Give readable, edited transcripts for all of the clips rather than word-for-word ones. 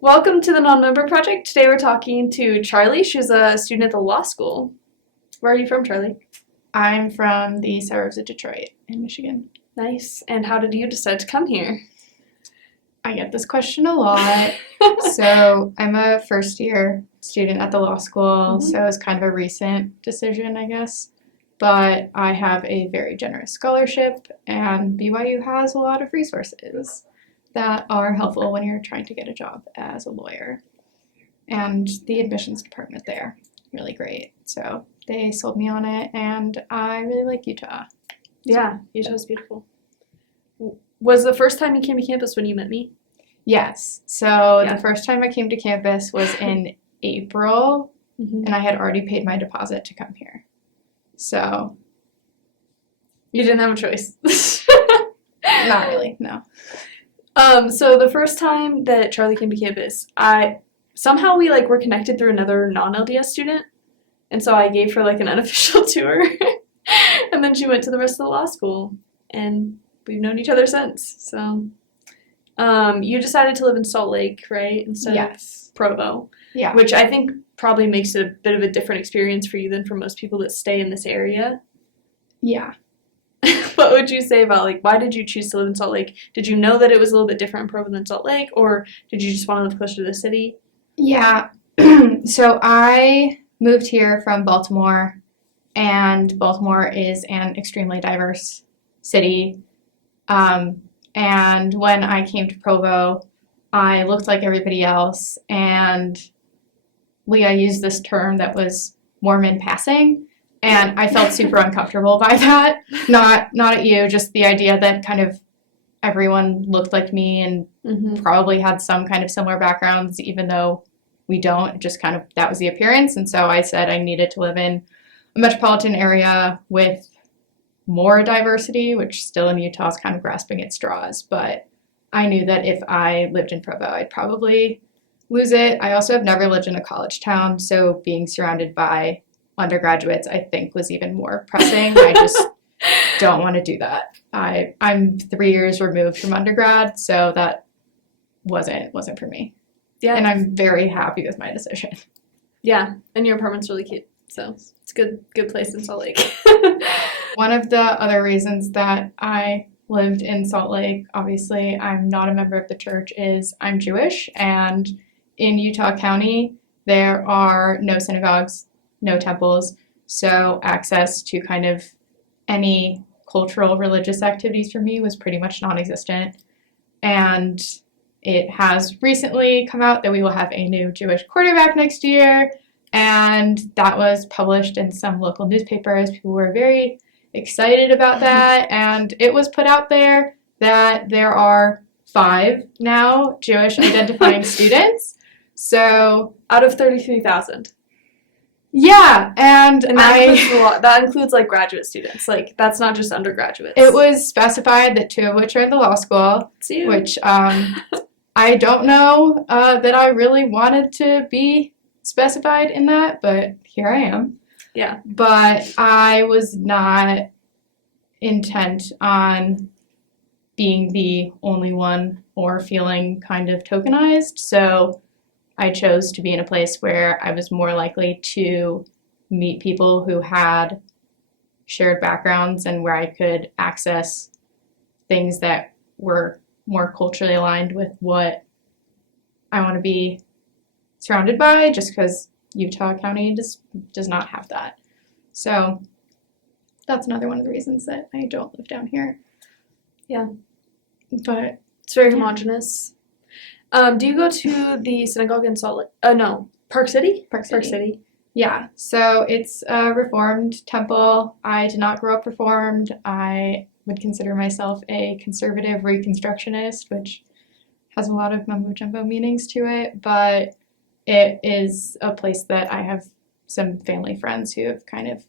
Welcome to the Nonmember Project. Today we're talking to Charlie. She's a student at the law school. Where are you from, Charlie? I'm from the suburbs of Detroit in Michigan. Nice. And how did you decide to come here? I get this question a lot. So I'm a first-year student at the law school, so it's kind of a recent decision, I guess. But I have a very generous scholarship, and BYU has a lot of resources that are helpful when you're trying to get a job as a lawyer. And the admissions department there, really great. So they sold me on it, and I really like Utah. Yeah, Utah's beautiful. Was the first time you came to campus when you met me? Yes. So the first time I came to campus was in April, and I had already paid my deposit to come here. So you didn't have a choice. Not really, no. So the first time that Charlie came to campus, we were connected through another non-LDS student, and so I gave her like an unofficial tour, and then she went to the rest of the law school, and we've known each other since. So, you decided to live in Salt Lake, right, instead of Provo, which I think probably makes it a bit of a different experience for you than for most people that stay in this area. Yeah. What would you say about, why did you choose to live in Salt Lake? Did you know that it was a little bit different in Provo than Salt Lake, or did you just want to live closer to the city? Yeah. So I moved here from Baltimore, and Baltimore is an extremely diverse city. And when I came to Provo, I looked like everybody else, and Leah used this term that was Mormon passing. And I felt super uncomfortable by that. Not at you, just the idea that kind of everyone looked like me and probably had some kind of similar backgrounds, even though we don't. Just kind of, that was the appearance. And so I said I needed to live in a metropolitan area with more diversity, which still in Utah is kind of grasping at straws. But I knew that if I lived in Provo, I'd probably lose it. I also have never lived in a college town, so being surrounded by undergraduates, I think, was even more pressing. I just don't want to do that. I'm 3 years removed from undergrad, so that wasn't for me. Yeah. And I'm very happy with my decision. Yeah, and your apartment's really cute, so it's a good place in Salt Lake. One of the other reasons that I lived in Salt Lake, obviously I'm not a member of the church, is I'm Jewish, and in Utah County there are no synagogues, no temples, so access to kind of any cultural religious activities for me was pretty much non-existent. And it has recently come out that we will have a new Jewish quarterback next year, and that was published in some local newspapers. People were very excited about that, and it was put out there that there are 5 now Jewish identifying students. So out of 33,000. Yeah, and that includes graduate students. That's not just undergraduates. It was specified that 2 of which are in the law school, which I don't know that I really wanted to be specified in that, but here I am. Yeah. But I was not intent on being the only one or feeling kind of tokenized, so I chose to be in a place where I was more likely to meet people who had shared backgrounds and where I could access things that were more culturally aligned with what I want to be surrounded by, just because Utah County does not have that. So that's another one of the reasons that I don't live down here. Yeah. But it's very homogenous. Do you go to the synagogue in Salt Lake? No, Park City? Park City. Yeah, so it's a Reformed temple. I did not grow up Reformed. I would consider myself a conservative Reconstructionist, which has a lot of mumbo-jumbo meanings to it, but it is a place that I have some family friends who have kind of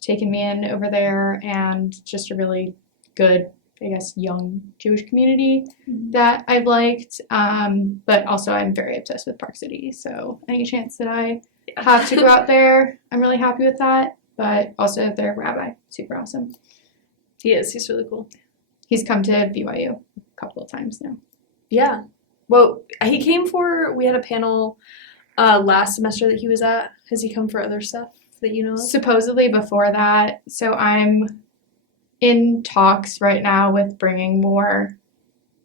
taken me in over there, and just a really good, I guess, young Jewish community that I've liked, but also I'm very obsessed with Park City, so any chance that I have to go out there, I'm really happy with that, but also their rabbi, super awesome. He is, he's really cool. He's come to BYU a couple of times now. Yeah, well, we had a panel last semester that he was at. Has he come for other stuff that you know of? Supposedly before that. So I'm in talks right now with bringing more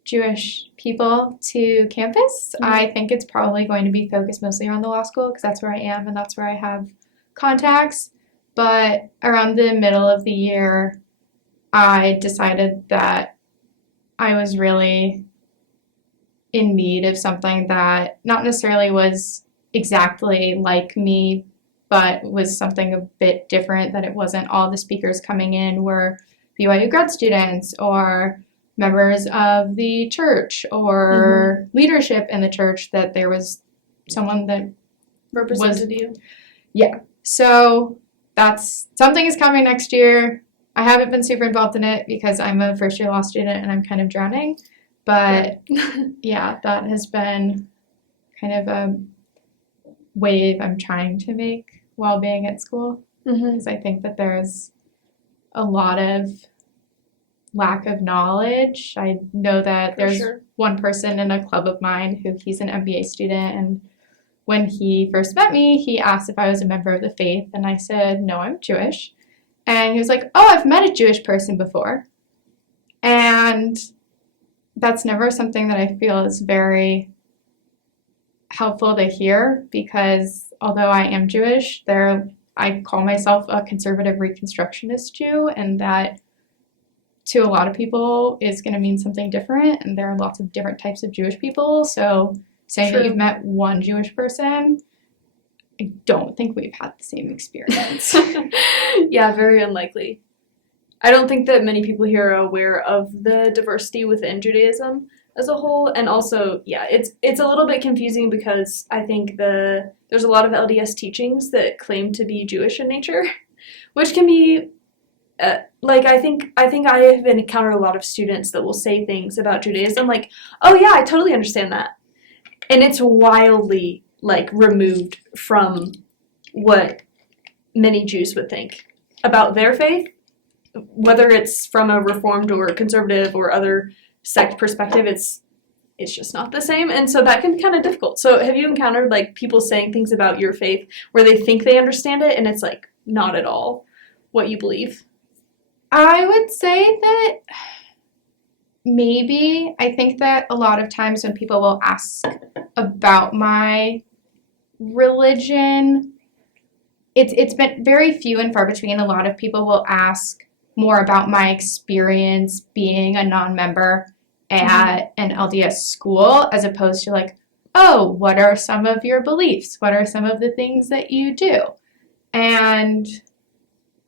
Jewish people to campus. Mhm. I think it's probably going to be focused mostly around the law school because that's where I am and that's where I have contacts. But around the middle of the year, I decided that I was really in need of something that not necessarily was exactly like me, but was something a bit different, that it wasn't all the speakers coming in were BYU grad students or members of the church or leadership in the church, that there was someone that Represented you. Yeah. So that's something is coming next year. I haven't been super involved in it because I'm a first year law student and I'm kind of drowning. But yeah, that has been kind of a wave I'm trying to make while being at school. Because I think that there's a lot of lack of knowledge. I know that there's one person in a club of mine who he's an MBA student, and when he first met me, he asked if I was a member of the faith, and I said, no, I'm Jewish. And he was like, oh, I've met a Jewish person before. And that's never something that I feel is very helpful to hear, because although I am Jewish, I call myself a conservative Reconstructionist Jew, and that to a lot of people is going to mean something different, and there are lots of different types of Jewish people. So saying that you've met one Jewish person, I don't think we've had the same experience. Yeah, very unlikely. I don't think that many people here are aware of the diversity within Judaism as a whole, and also, yeah, it's a little bit confusing because I think there's a lot of LDS teachings that claim to be Jewish in nature, which can be I think I have encountered a lot of students that will say things about Judaism like, oh yeah, I totally understand that, and it's wildly removed from what many Jews would think about their faith, whether it's from a Reformed or conservative or other sect perspective. It's just not the same, and so that can be kind of difficult. So have you encountered people saying things about your faith where they think they understand it and it's not at all what you believe? I would say that maybe. I think that a lot of times when people will ask about my religion, it's been very few and far between. A lot of people will ask more about my experience being a non-member at an LDS school, as opposed to oh, what are some of your beliefs? What are some of the things that you do? And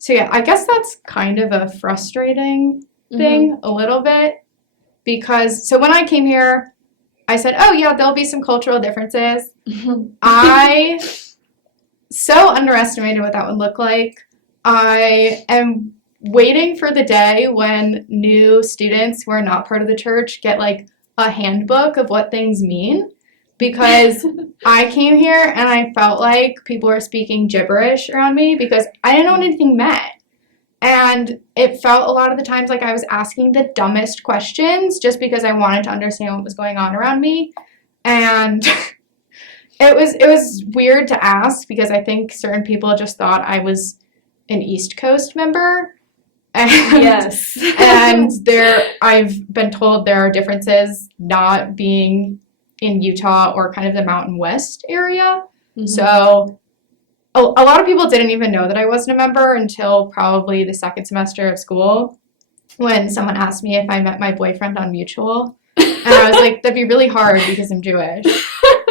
so yeah, I guess that's kind of a frustrating thing a little bit, because so when I came here, I said, oh yeah, there'll be some cultural differences. I so underestimated what that would look like. I am waiting for the day when new students who are not part of the church get a handbook of what things mean, because I came here and I felt like people were speaking gibberish around me because I didn't know what anything meant. And it felt a lot of the times like I was asking the dumbest questions just because I wanted to understand what was going on around me. And it was weird to ask, because I think certain people just thought I was an East Coast member. And, yes. And I've been told there are differences not being in Utah or kind of the Mountain West area. So a lot of people didn't even know that I wasn't a member until probably the second semester of school, when someone asked me if I met my boyfriend on Mutual. And I was like, that'd be really hard because I'm Jewish.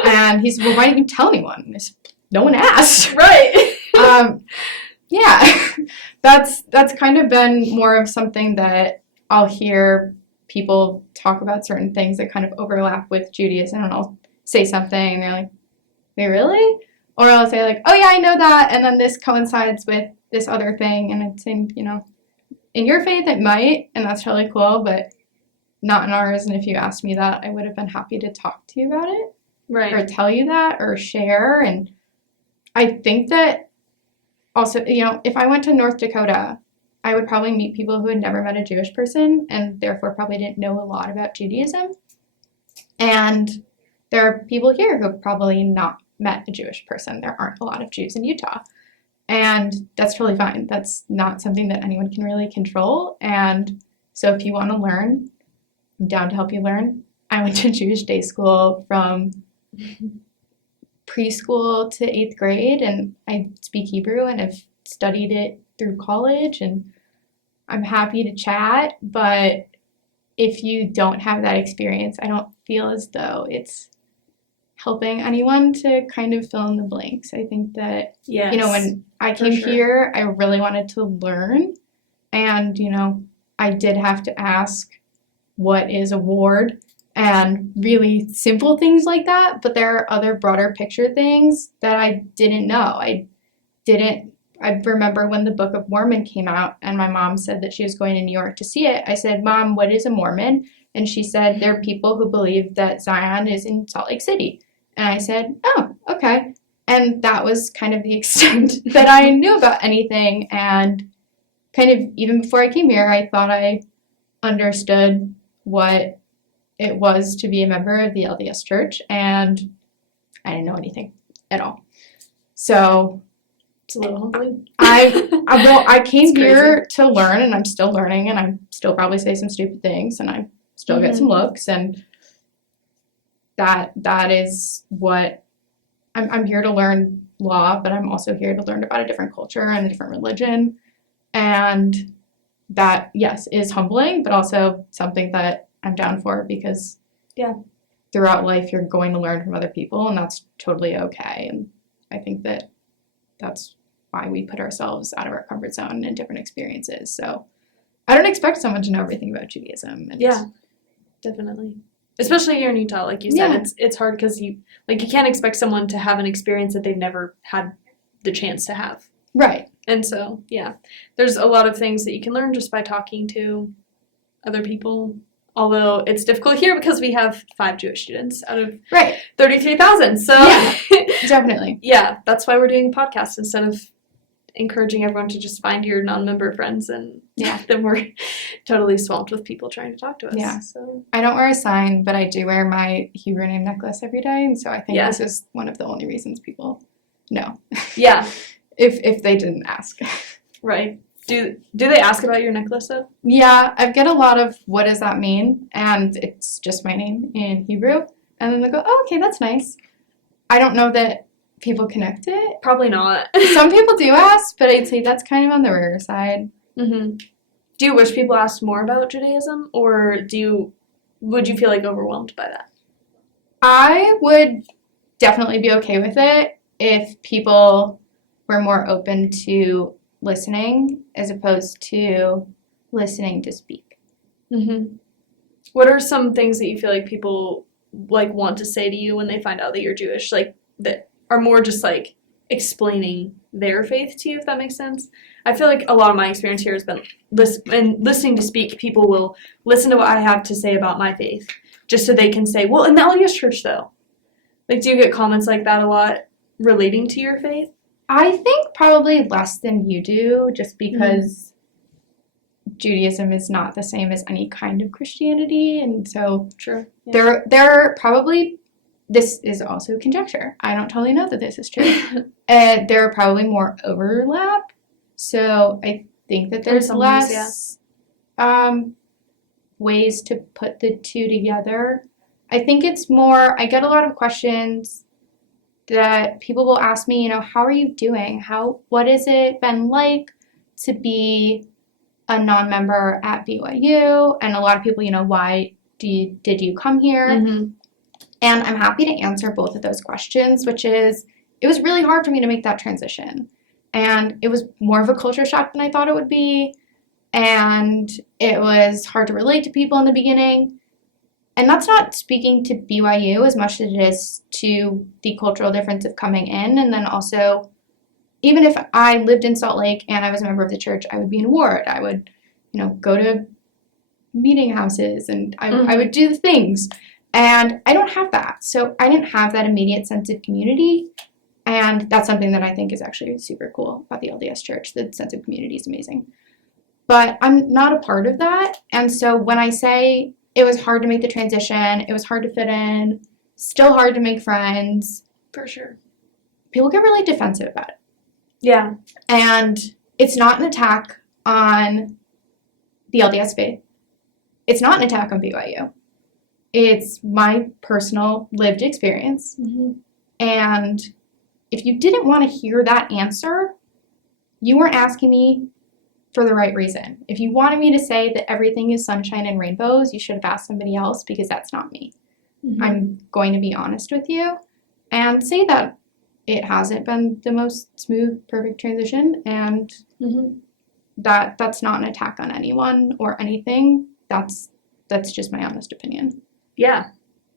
And he said, well, why didn't you tell anyone? I said, no one asked. Right. Yeah, that's kind of been more of something that I'll hear people talk about, certain things that kind of overlap with Judaism, and I'll say something and they're like, wait, really? Or I'll say oh yeah, I know that, and then this coincides with this other thing, and it's in your faith it might, and that's really cool, but not in ours. And if you asked me that, I would have been happy to talk to you about it, right, or tell you that, or share. And I think that also, if I went to North Dakota, I would probably meet people who had never met a Jewish person and therefore probably didn't know a lot about Judaism. And there are people here who have probably not met a Jewish person. There aren't a lot of Jews in Utah. And that's totally fine. That's not something that anyone can really control. And so if you want to learn, I'm down to help you learn. I went to Jewish day school from preschool to 8th grade, and I speak Hebrew and have studied it through college, and I'm happy to chat. But if you don't have that experience, I don't feel as though it's helping anyone to kind of fill in the blanks. I think that, Yes, when I came here, I really wanted to learn. And, I did have to ask, what is a ward? And really simple things like that. But there are other broader picture things that I didn't know. I remember when the Book of Mormon came out and my mom said that she was going to New York to see it. I said, Mom, what is a Mormon? And she said, they're people who believe that Zion is in Salt Lake City. And I said, oh, okay. And that was kind of the extent that I knew about anything. And kind of even before I came here, I thought I understood what it was to be a member of the LDS Church, and I didn't know anything at all. So it's a little humbling. I came It's here to learn, and I'm still learning, and I still probably say some stupid things, and I still get some looks, and that is what I'm here to learn law, but I'm also here to learn about a different culture and a different religion, and that, yes, is humbling, but also something that I'm down for, because throughout life you're going to learn from other people, and that's totally okay. And I think that that's why we put ourselves out of our comfort zone in different experiences. So I don't expect someone to know everything about Judaism. And yeah, definitely. Especially here in Utah, like you said, it's hard because you can't expect someone to have an experience that they've never had the chance to have. Right. And so, there's a lot of things that you can learn just by talking to other people. Although it's difficult here because we have 5 Jewish students out of 33,000. So definitely. Yeah, that's why we're doing a podcast instead of encouraging everyone to just find your non-member friends, and then we're totally swamped with people trying to talk to us. Yeah. So I don't wear a sign, but I do wear my Hebrew name necklace every day, and so I think this is one of the only reasons people know. Yeah. if they didn't ask. Right. Do they ask about your necklace though? Yeah, I get a lot of, what does that mean? And it's just my name in Hebrew. And then they go, oh, okay, that's nice. I don't know that people connect it. Probably not. Some people do ask, but I'd say that's kind of on the rare side. Mm-hmm. Do you wish people asked more about Judaism, or would you feel like overwhelmed by that? I would definitely be okay with it if people were more open to listening as opposed to listening to speak. Mm-hmm. What are some things that you feel like people want to say to you when they find out that you're Jewish, that are more just explaining their faith to you, if that makes sense? I feel like a lot of my experience here has been listening to speak. People will listen to what I have to say about my faith just so they can say, well, in the LDS Church though. Do you get comments like that a lot relating to your faith? I think probably less than you do, just because Judaism is not the same as any kind of Christianity, and so there are probably, this is also conjecture, I don't totally know that this is true, there are probably more overlap, so I think that there's less ways to put the two together. I think it's more, I get a lot of questions that people will ask me, how are you doing? What has it been like to be a non-member at BYU? And a lot of people, why did you come here? Mm-hmm. And I'm happy to answer both of those questions, which is, it was really hard for me to make that transition. And it was more of a culture shock than I thought it would be. And it was hard to relate to people in the beginning. And that's not speaking to BYU as much as it is to the cultural difference of coming in. And then also, even if I lived in Salt Lake and I was a member of the church, I would be in a ward. I would, go to meeting houses, and I would do the things. And I don't have that. So I didn't have that immediate sense of community. And that's something that I think is actually super cool about the LDS Church. The sense of community is amazing. But I'm not a part of that. And so when I say it was hard to make the transition, it was hard to fit in, still hard to make friends. For sure. People get really defensive about it. Yeah. And it's not an attack on the LDS faith. It's not an attack on BYU. It's my personal lived experience. Mm-hmm. And if you didn't want to hear that answer, you weren't asking me for the right reason. If you wanted me to say that everything is sunshine and rainbows, you should have asked somebody else, because that's not me. Mm-hmm. I'm going to be honest with you and say that it hasn't been the most smooth, perfect transition, and Mm-hmm. that's not an attack on anyone or anything. That's just my honest opinion. Yeah.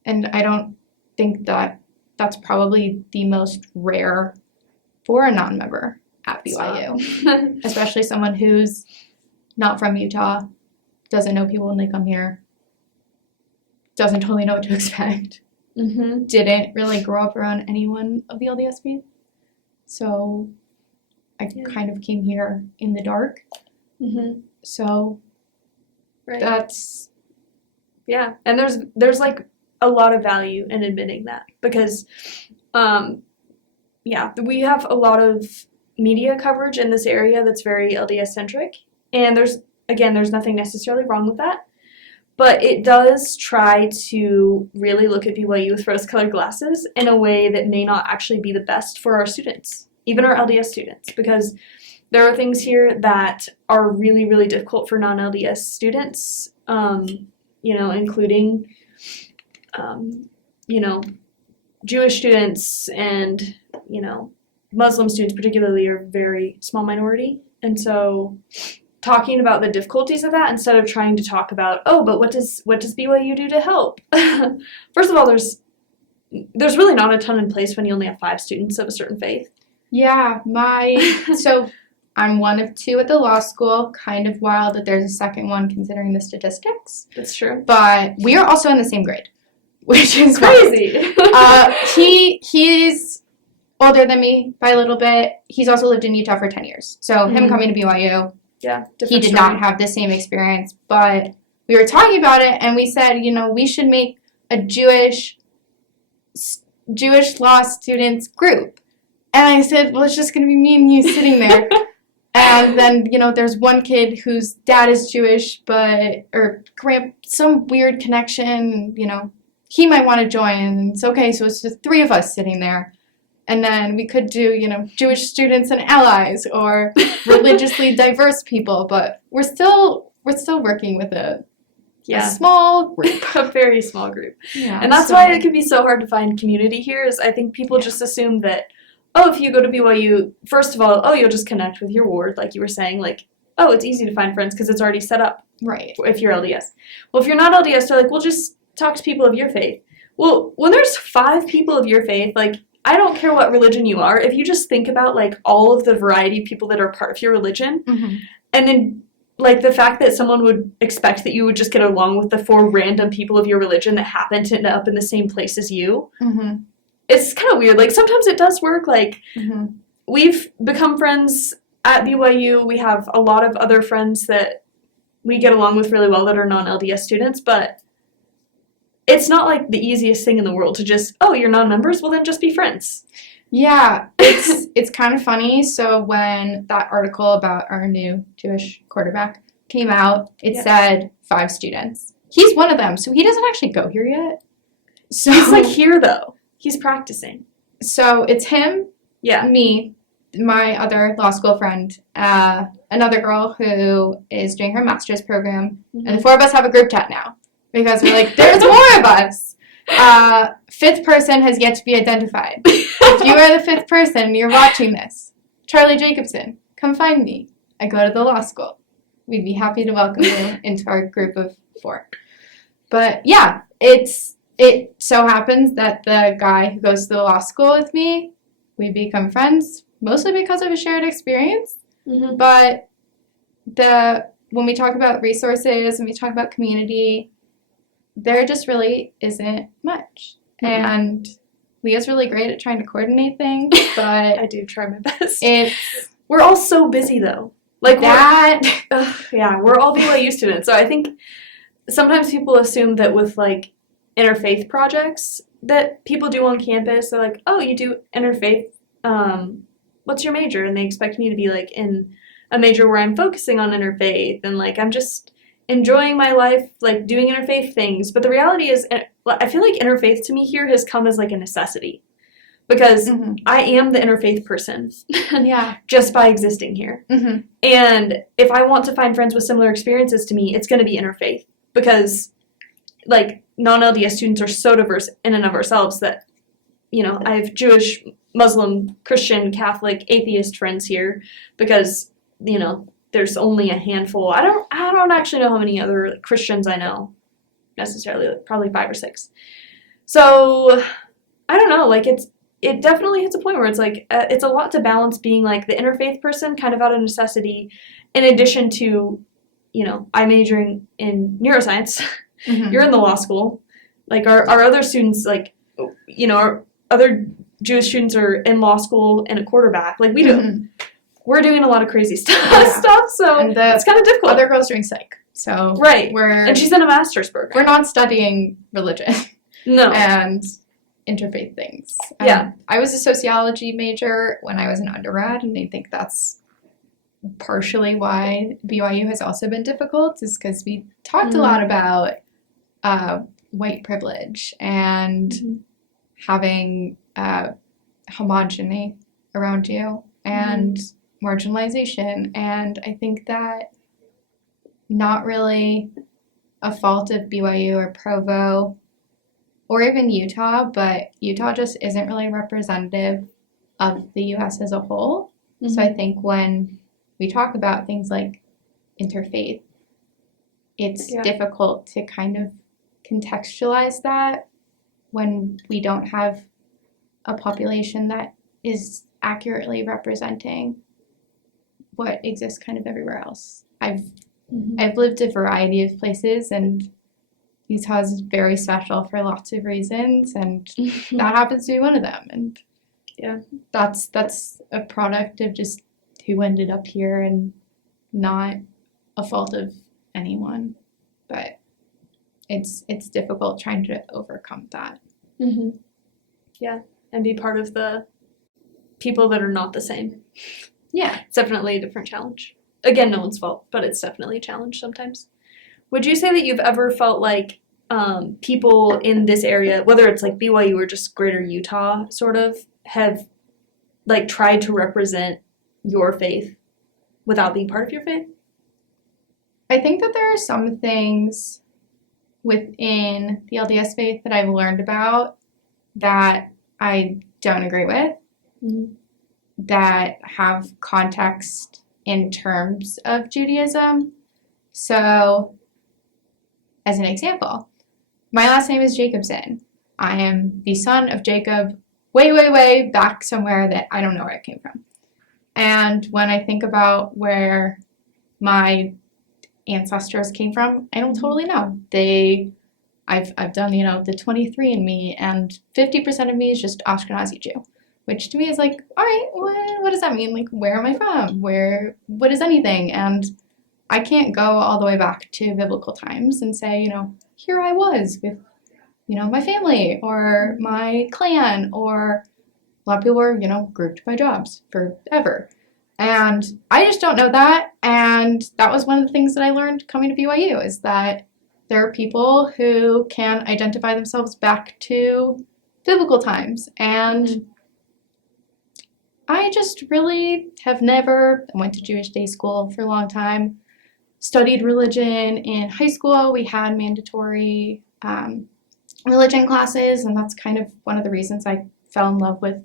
And I don't think that that's probably the most rare for a non-member at BYU, especially someone who's not from Utah, doesn't know people when they come here, doesn't totally know what to expect, Mm-hmm. didn't really grow up around anyone of the LDS faith. So I kind of came here in the dark. Mm-hmm. So Right. that's... Yeah, and there's like a lot of value in admitting that, because we have a lot of media coverage in this area that's very LDS centric, and there's nothing necessarily wrong with that, but it does try to really look at BYU with rose-colored glasses in a way that may not actually be the best for our students, even our LDS students, because there are things here that are really, really difficult for non-LDS students, including, Jewish students and, Muslim students particularly are a very small minority. And so talking about the difficulties of that instead of trying to talk about, but what does BYU do to help? First of all, there's really not a ton in place when you only have 5 students of a certain faith. Yeah, so I'm one of 2 at the law school. Kind of wild that there's a second one considering the statistics. That's true. But we are also in the same grade, which is crazy. He's older than me by a little bit. He's also lived in Utah for 10 years. So him coming to BYU, he did not have the same experience. But we were talking about it, and we said, we should make a Jewish law students group. And I said, well, it's just going to be me and you sitting there. And then, there's one kid whose dad is Jewish, or some weird connection, he might want to join. It's okay, so it's just 3 of us sitting there. And then we could do, Jewish students and allies, or religiously diverse people. But we're still working with a small group. A very small group. Yeah, and that's why it can be so hard to find community here, is I think people just assume that, if you go to BYU, first of all, you'll just connect with your ward, like you were saying, like, it's easy to find friends because it's already set up. Right. If you're LDS. Well, if you're not LDS, they're like, well, just talk to people of your faith. Well, when there's 5 people of your faith, like, I don't care what religion you are, if you just think about, like, all of the variety of people that are part of your religion, mm-hmm. and then, like, the fact that someone would expect that you would just get along with the 4 random people of your religion that happen to end up in the same place as you, mm-hmm. it's kind of weird. Like, sometimes it does work. Like, mm-hmm. we've become friends at BYU. We have a lot of other friends that we get along with really well that are non-LDS students, but it's not, like, the easiest thing in the world to just, you're non-members? Well, then just be friends. Yeah, it's kind of funny. So when that article about our new Jewish quarterback came out, it said 5 students. He's one of them, so he doesn't actually go here yet. So he's, like, here, though. He's practicing. So it's him, me, my other law school friend, another girl who is doing her master's program, mm-hmm. and the 4 of us have a group chat now because we're like, there's more of us. 5th person has yet to be identified. If you are the 5th person and you're watching this, Charlie Jacobson, come find me. I go to the law school. We'd be happy to welcome you into our group of 4. But yeah, it so happens that the guy who goes to the law school with me, we become friends, mostly because of a shared experience. Mm-hmm. But when we talk about resources, when we talk about community, there just really isn't much. Mm-hmm. And Leah's really great at trying to coordinate things, but I do try my best. We're all so busy, though. Like that. We're all BYU students. So I think sometimes people assume that with, like, interfaith projects, that people do on campus. They're like, oh, you do interfaith. What's your major? And they expect me to be like in a major where I'm focusing on interfaith and like I'm just enjoying my life, like doing interfaith things. But the reality is, I feel like interfaith to me here has come as like a necessity because I am the interfaith person Yeah. just by existing here. And if I want to find friends with similar experiences to me, it's going to be interfaith because like non-LDS students are so diverse in and of ourselves that, you know, I have Jewish, Muslim, Christian, Catholic, atheist friends here because, you know, there's only a handful. I don't actually know how many other Christians I know necessarily, like probably 5 or 6. So I don't know, like it definitely hits a point where it's like it's a lot to balance being like the interfaith person kind of out of necessity in addition to, you know, I'm majoring in neuroscience. You're in the law school. Like our other students, like, you know, our other Jewish students are in law school and a quarterback. Like we do. We're doing a lot of crazy stuff, so it's kind of difficult. Other girl's doing psych, so right. And she's in a master's program. We're not studying religion, no, and interfaith things. I was a sociology major when I was an undergrad, and I think that's partially why BYU has also been difficult, is because we talked a lot about white privilege and having homogeny around you and marginalization, and I think that not really a fault of BYU or Provo or even Utah, but Utah just isn't really representative of the U.S. as a whole. So I think when we talk about things like interfaith, it's difficult to kind of contextualize that when we don't have a population that is accurately representing what exists kind of everywhere else. I've lived a variety of places, and Utah is very special for lots of reasons, and that happens to be one of them. And that's a product of just who ended up here and not a fault of anyone. But it's difficult trying to overcome that. Yeah, and be part of the people that are not the same. Yeah. It's definitely a different challenge. Again, no one's fault, but it's definitely a challenge sometimes. Would you say that you've ever felt like people in this area, whether it's like BYU or just greater Utah, sort of, have like tried to represent your faith without being part of your faith? I think that there are some things within the LDS faith that I've learned about that I don't agree with, that have context in terms of Judaism. So, as an example, my last name is Jacobson. I am the son of Jacob way, way, way back somewhere that I don't know where it came from. And when I think about where my ancestors came from, I don't totally know. I've done, you know, the 23andMe, and 50% of me is just Ashkenazi Jew, which to me is like, all right, what does that mean? Like, where am I from? What is anything? And I can't go all the way back to biblical times and say, you know, here I was with, you know, my family or my clan, or a lot of people are, you know, grouped by jobs forever. And I just don't know that. And that was one of the things that I learned coming to BYU, is that there are people who can identify themselves back to biblical times. And I just really have never, I went to Jewish day school for a long time, studied religion in high school. We had mandatory religion classes, and that's kind of one of the reasons I fell in love with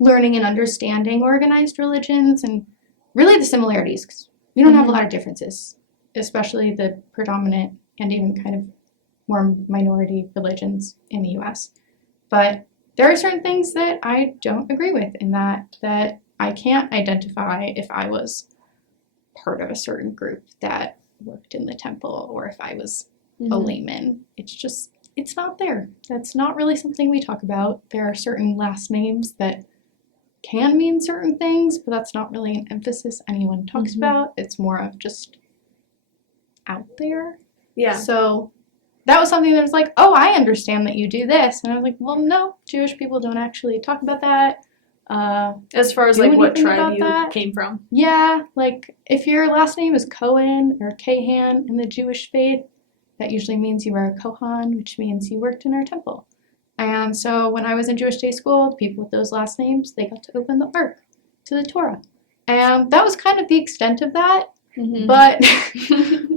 learning and understanding organized religions and really the similarities, because we don't have a lot of differences, especially the predominant and even kind of more minority religions in the U.S. But there are certain things that I don't agree with in that I can't identify if I was part of a certain group that worked in the temple, or if I was a layman. It's not there. That's not really something we talk about. There are certain last names that can mean certain things, but that's not really an emphasis anyone talks about. It's more of just out there. Yeah. So that was something that was like, oh, I understand that you do this. And I was like, well, no, Jewish people don't actually talk about that. As far as, like, what tribe you came from. Yeah, like, if your last name is Cohen or Kahan in the Jewish faith, that usually means you are a Kohan, which means you worked in our temple. And so when I was in Jewish day school, the people with those last names, they got to open the Ark to the Torah. And that was kind of the extent of that. Mm-hmm. But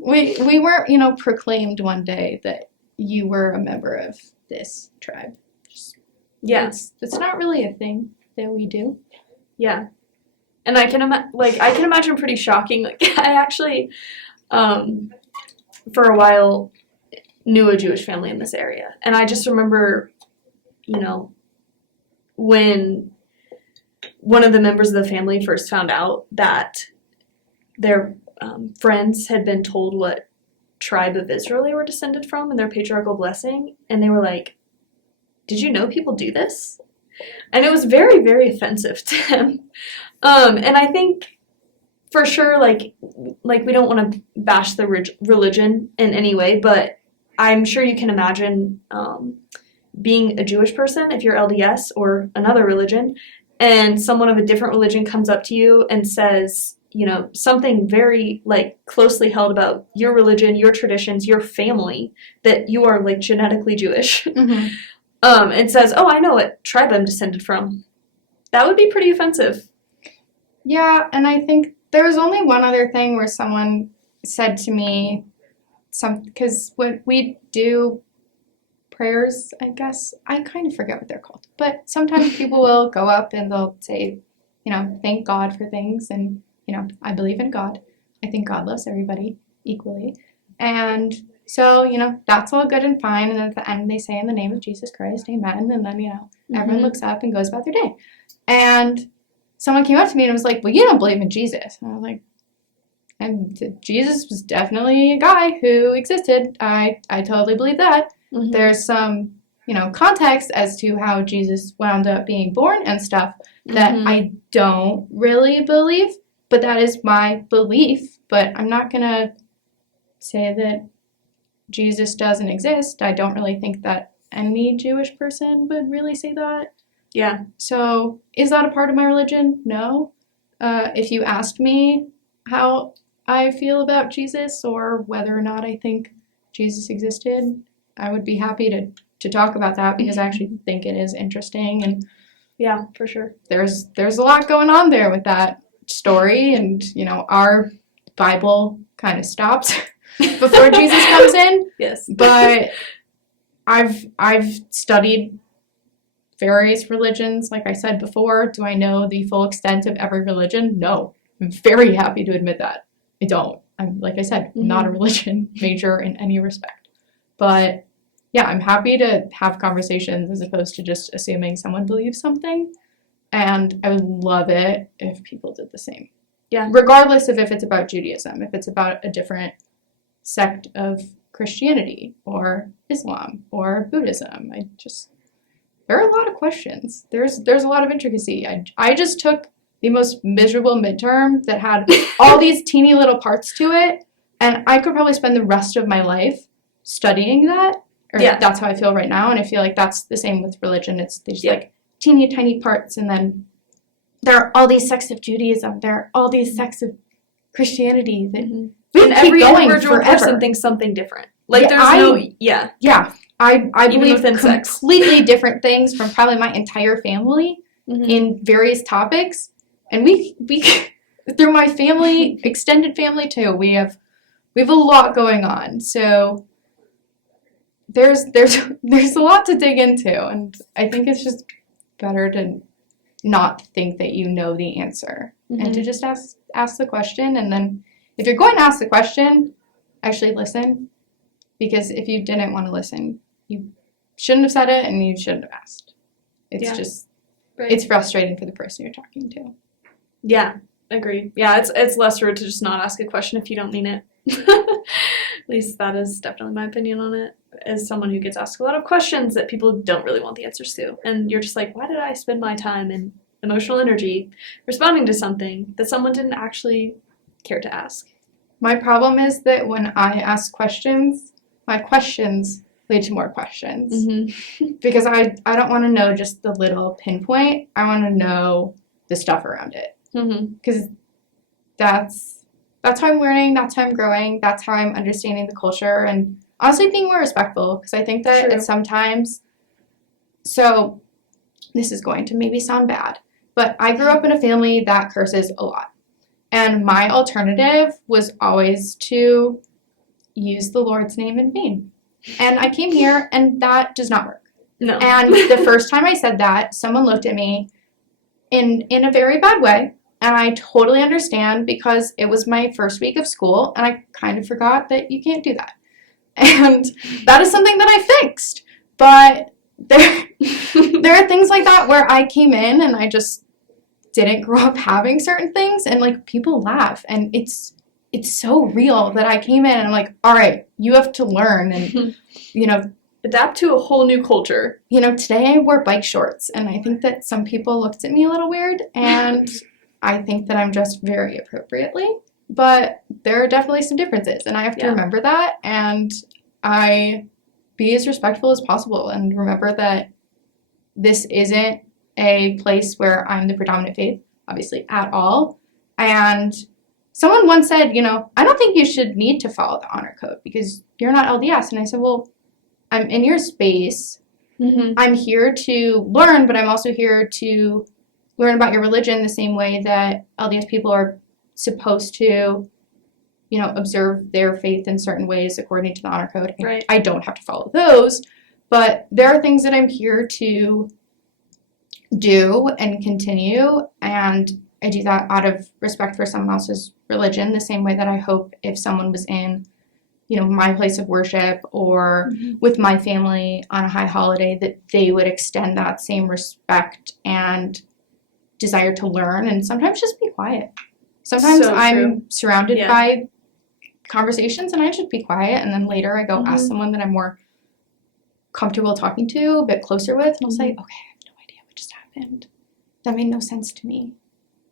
we weren't, proclaimed one day that you were a member of this tribe. It's not really a thing that we do. Yeah. And I can imagine pretty shocking. Like, I actually, for a while, knew a Jewish family in this area. And I just remember, when one of the members of the family first found out that their friends had been told what tribe of Israel they were descended from in their patriarchal blessing, and they were like, did you know people do this? And it was very, very offensive to him. And I think, for sure, like we don't want to bash the religion in any way, but I'm sure you can imagine being a Jewish person, if you're LDS or another religion, and someone of a different religion comes up to you and says, something very, like, closely held about your religion, your traditions, your family, that you are, like, genetically Jewish. Mm-hmm. And says, oh, I know what tribe I'm descended from. That would be pretty offensive. Yeah, and I think there was only one other thing where someone said to me, because when we do prayers, I guess, I kind of forget what they're called, but sometimes people will go up and they'll say, thank God for things, and, I believe in God. I think God loves everybody equally. And so, that's all good and fine. And at the end, they say, in the name of Jesus Christ, amen. And then, everyone looks up and goes about their day. And someone came up to me and was like, well, you don't believe in Jesus. And I was like, and Jesus was definitely a guy who existed. I totally believe that. Mm-hmm. There's some, context as to how Jesus wound up being born and stuff that I don't really believe. But that is my belief. But I'm not going to say that Jesus doesn't exist. I don't really think that any Jewish person would really say that. Yeah. So is that a part of my religion? No. If you asked me how I feel about Jesus or whether or not I think Jesus existed, I would be happy to talk about that because I actually think it is interesting. And yeah, for sure. There's a lot going on there with that story, and our Bible kind of stops before Jesus comes in. Yes. But I've studied various religions, like I said before. Do I know the full extent of every religion? No. I'm very happy to admit that. I don't. I'm, like I said, not a religion major in any respect. But yeah, I'm happy to have conversations as opposed to just assuming someone believes something. And I would love it if people did the same. Yeah. Regardless of if it's about Judaism, if it's about a different sect of Christianity or Islam or Buddhism. There are a lot of questions. There's a lot of intricacy. I just took the most miserable midterm that had all these teeny little parts to it, and I could probably spend the rest of my life studying that. That's how I feel right now, and I feel like that's the same with religion. There's like teeny tiny parts, and then there are all these sects of Judaism. There are all these sects of Christianity that and every individual person thinks something different. Like I believe completely different things from probably my entire family in various topics, and we through my family, extended family too, we have a lot going on. So there's a lot to dig into, and I think it's just better to not think that you know the answer and to just ask the question. And then if you're going to ask the question, actually listen, because if you didn't want to listen, you shouldn't have said it and you shouldn't have asked. It's it's frustrating for the person you're talking to. Yeah, agree. Yeah, it's less rude to just not ask a question if you don't mean it. At least that is definitely my opinion on it, as someone who gets asked a lot of questions that people don't really want the answers to. And you're just like, why did I spend my time and emotional energy responding to something that someone didn't actually care to ask? My problem is that when I ask questions, my questions lead to more questions. Mm-hmm. Because I don't want to know just the little pinpoint. I want to know the stuff around it. Because that's how I'm learning, that's how I'm growing, that's how I'm understanding the culture, and honestly being more respectful. Because I think that it's sometimes, so this is going to maybe sound bad, but I grew up in a family that curses a lot. And my alternative was always to use the Lord's name in vain. And I came here, and that does not work. No. And the first time I said that, someone looked at me in a very bad way. And I totally understand, because it was my first week of school, and I kind of forgot that you can't do that. And that is something that I fixed. But there are things like that where I came in and I just didn't grow up having certain things, and like people laugh, and it's so real that I came in and I'm like, all right, you have to learn and adapt to a whole new culture. Today I wore bike shorts, and I think that some people looked at me a little weird, and I think that I'm dressed very appropriately, but there are definitely some differences, and I have to remember that, and I be as respectful as possible, and remember that this isn't a place where I'm the predominant faith, obviously, at all. And someone once said, I don't think you should need to follow the honor code because you're not LDS. And I said, well, I'm in your space. Mm-hmm. I'm here to learn, but I'm also here to learn about your religion the same way that LDS people are supposed to, observe their faith in certain ways according to the honor code. Right. I don't have to follow those, but there are things that I'm here to do and continue, and I do that out of respect for someone else's religion, the same way that I hope if someone was in, my place of worship or with my family on a high holiday, that they would extend that same respect and desire to learn, and sometimes just be quiet. Sometimes I'm surrounded by conversations and I should be quiet, and then later I go ask someone that I'm more comfortable talking to, a bit closer with, and I'll say, okay, happened. That made no sense to me.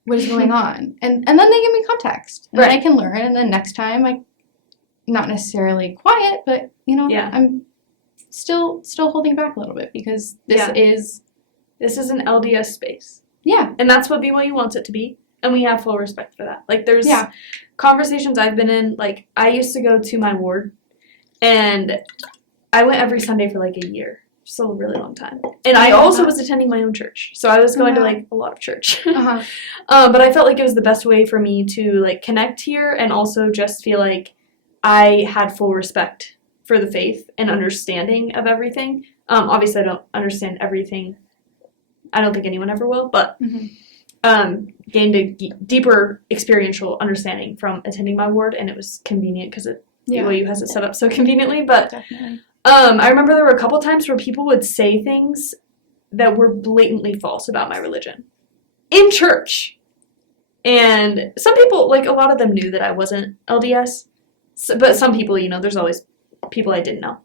What is going on? And then they give me context. And then I can learn, and then next time I'm not necessarily quiet, but I'm still holding back a little bit, because this is an LDS space. Yeah. And that's what BYU wants it to be. And we have full respect for that. Like, there's conversations I've been in, like, I used to go to my ward, and I went every Sunday for like a year. Still a really long time. And I also was attending my own church. So I was going to like a lot of church. But I felt like it was the best way for me to like connect here, and also just feel like I had full respect for the faith and understanding of everything. Obviously I don't understand everything. I don't think anyone ever will, but gained a deeper experiential understanding from attending my ward, and it was convenient because BYU has it set up so conveniently. But definitely. I remember there were a couple times where people would say things that were blatantly false about my religion in church. And some people, like, a lot of them knew that I wasn't LDS. But some people, there's always people I didn't know.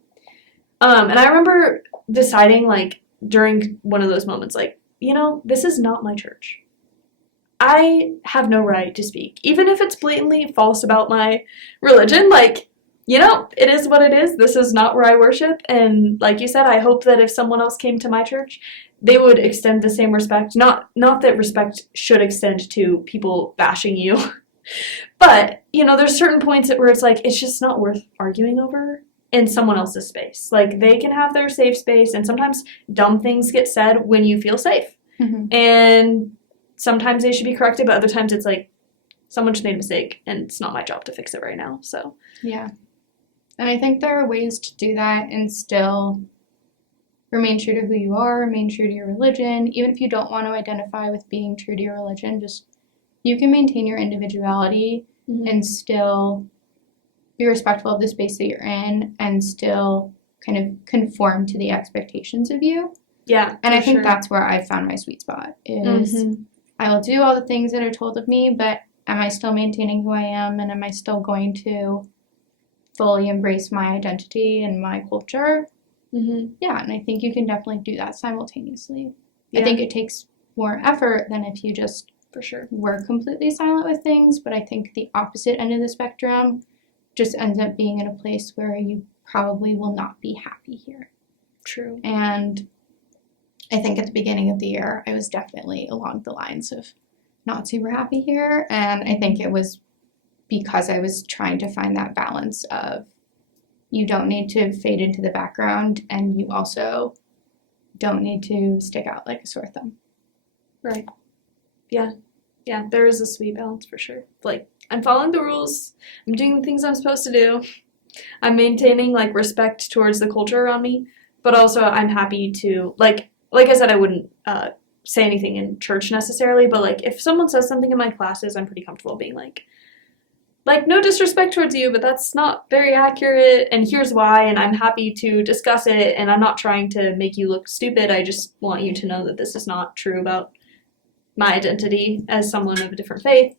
And I remember deciding, like, during one of those moments, like, this is not my church. I have no right to speak. Even if it's blatantly false about my religion, like, it is what it is. This is not where I worship. And like you said, I hope that if someone else came to my church, they would extend the same respect. Not that respect should extend to people bashing you. But, there's certain points where it's like, it's just not worth arguing over in someone else's space. Like, they can have their safe space, and sometimes dumb things get said when you feel safe. And sometimes they should be corrected, but other times it's like, someone just made a mistake, and it's not my job to fix it right now. So yeah. And I think there are ways to do that and still remain true to who you are, remain true to your religion. Even if you don't want to identify with being true to your religion, you can maintain your individuality and still be respectful of the space that you're in, and still kind of conform to the expectations of you. Yeah. And I think that's where I found my sweet spot, is I will do all the things that are told of me, but am I still maintaining who I am, and am I still going to fully embrace my identity and my culture? Yeah, and I think you can definitely do that simultaneously. I think it takes more effort than if you just were completely silent with things, but I think the opposite end of the spectrum just ends up being in a place where you probably will not be happy here. True. And I think at the beginning of the year, I was definitely along the lines of not super happy here. And I think it was because I was trying to find that balance of you don't need to fade into the background and you also don't need to stick out like a sore thumb. Right. Yeah. Yeah, there is a sweet balance for sure. Like, I'm following the rules. I'm doing the things I'm supposed to do. I'm maintaining, like, respect towards the culture around me. But also, I'm happy to, like I said, I wouldn't say anything in church necessarily. But, like, if someone says something in my classes, I'm pretty comfortable being like, no disrespect towards you, but that's not very accurate, and here's why, and I'm happy to discuss it, and I'm not trying to make you look stupid. I just want you to know that this is not true about my identity as someone of a different faith.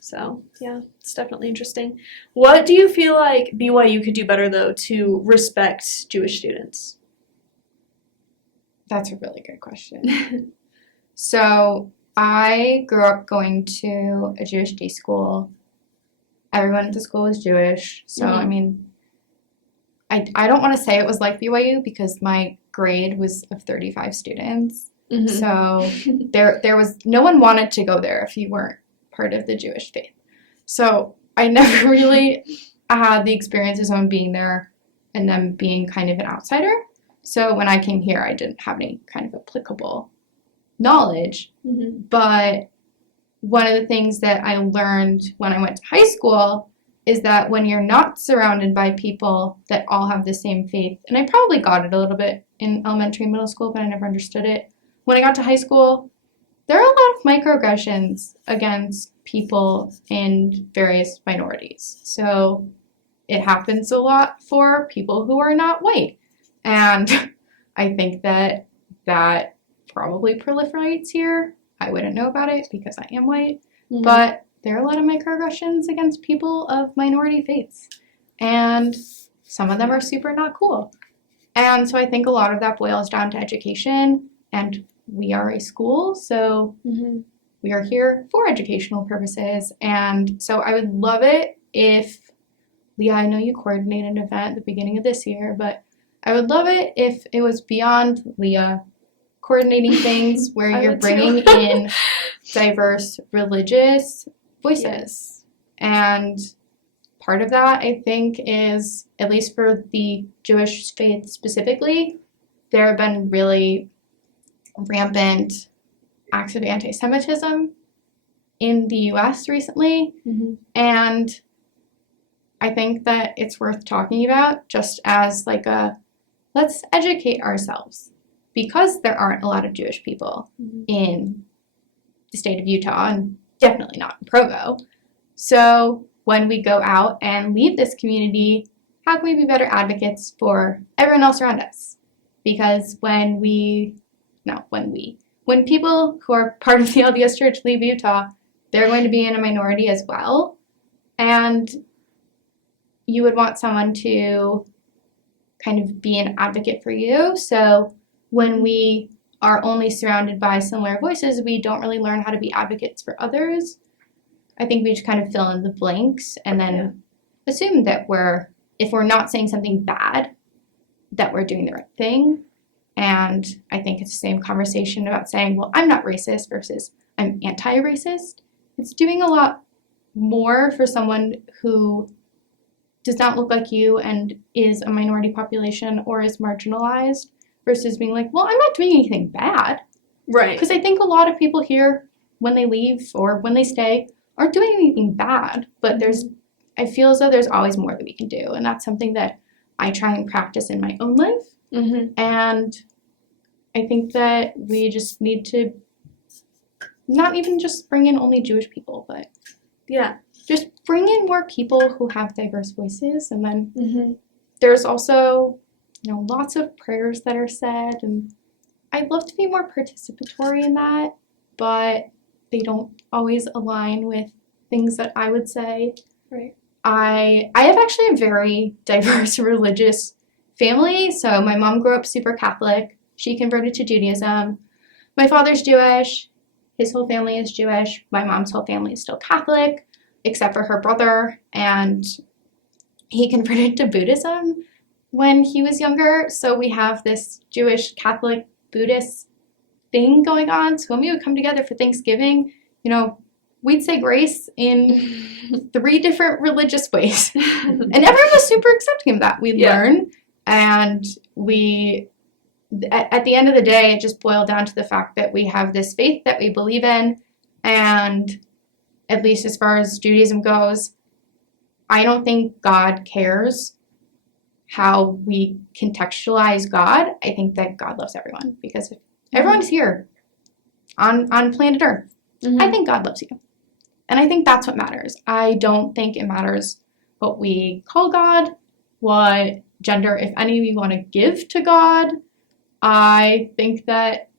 So, yeah, it's definitely interesting. What do you feel like BYU could do better, though, to respect Jewish students? That's a really good question. So, I grew up going to a Jewish day school. Everyone at the school was Jewish. So, I mean, I don't want to say it was like BYU because my grade was of 35 students. Mm-hmm. So, there was no one wanted to go there if you weren't part of the Jewish faith. So, I never really had the experience of someone being there and them being kind of an outsider. So, when I came here, I didn't have any kind of applicable knowledge. Mm-hmm. But one of the things that I learned when I went to high school is that when you're not surrounded by people that all have the same faith, and I probably got it a little bit in elementary and middle school, but I never understood it. When I got to high school, there are a lot of microaggressions against people in various minorities. So it happens a lot for people who are not white. And I think that probably proliferates here. I wouldn't know about it because I am white, but there are a lot of microaggressions against people of minority faiths, and some of them are super not cool. And so I think a lot of that boils down to education, and we are a school, so we are here for educational purposes. And so I would love it if, Leah, I know you coordinated an event at the beginning of this year, but I would love it if it was beyond Leah coordinating things where you're bringing in diverse religious voices. Yes. And part of that, I think, is, at least for the Jewish faith specifically, there have been really rampant acts of anti-Semitism in the U.S. recently. Mm-hmm. And I think that it's worth talking about just as like let's educate ourselves. Because there aren't a lot of Jewish people in the state of Utah, and definitely not in Provo. So when we go out and leave this community, how can we be better advocates for everyone else around us? Because when people who are part of the LDS Church leave Utah, they're going to be in a minority as well. And you would want someone to kind of be an advocate for you. So when we are only surrounded by similar voices, we don't really learn how to be advocates for others. I think we just kind of fill in the blanks and then assume that if we're not saying something bad, that we're doing the right thing. And I think it's the same conversation about saying, well, I'm not racist versus I'm anti-racist. It's doing a lot more for someone who does not look like you and is a minority population or is marginalized, versus being like, well, I'm not doing anything bad. Right. Because I think a lot of people here, when they leave or when they stay, aren't doing anything bad. But I feel as though there's always more that we can do. And that's something that I try and practice in my own life. Mm-hmm. And I think that we just need to not even just bring in only Jewish people, but just bring in more people who have diverse voices. And then there's also lots of prayers that are said, and I'd love to be more participatory in that, but they don't always align with things that I would say. Right. I have actually a very diverse religious family. So my mom grew up super Catholic. She converted to Judaism. My father's Jewish. His whole family is Jewish. My mom's whole family is still Catholic, except for her brother, and he converted to Buddhism. when he was younger. So we have this Jewish, Catholic, Buddhist thing going on. So when we would come together for Thanksgiving, we'd say grace in 3 different religious ways. And everyone was super accepting of that. We'd learn, and at the end of the day, it just boiled down to the fact that we have this faith that we believe in, and at least as far as Judaism goes, I don't think God cares how we contextualize God. I think that God loves everyone, because if everyone's here on planet Earth, I think God loves you. And I think that's what matters. I don't think it matters what we call God, what gender, if any, we want to give to God. I think that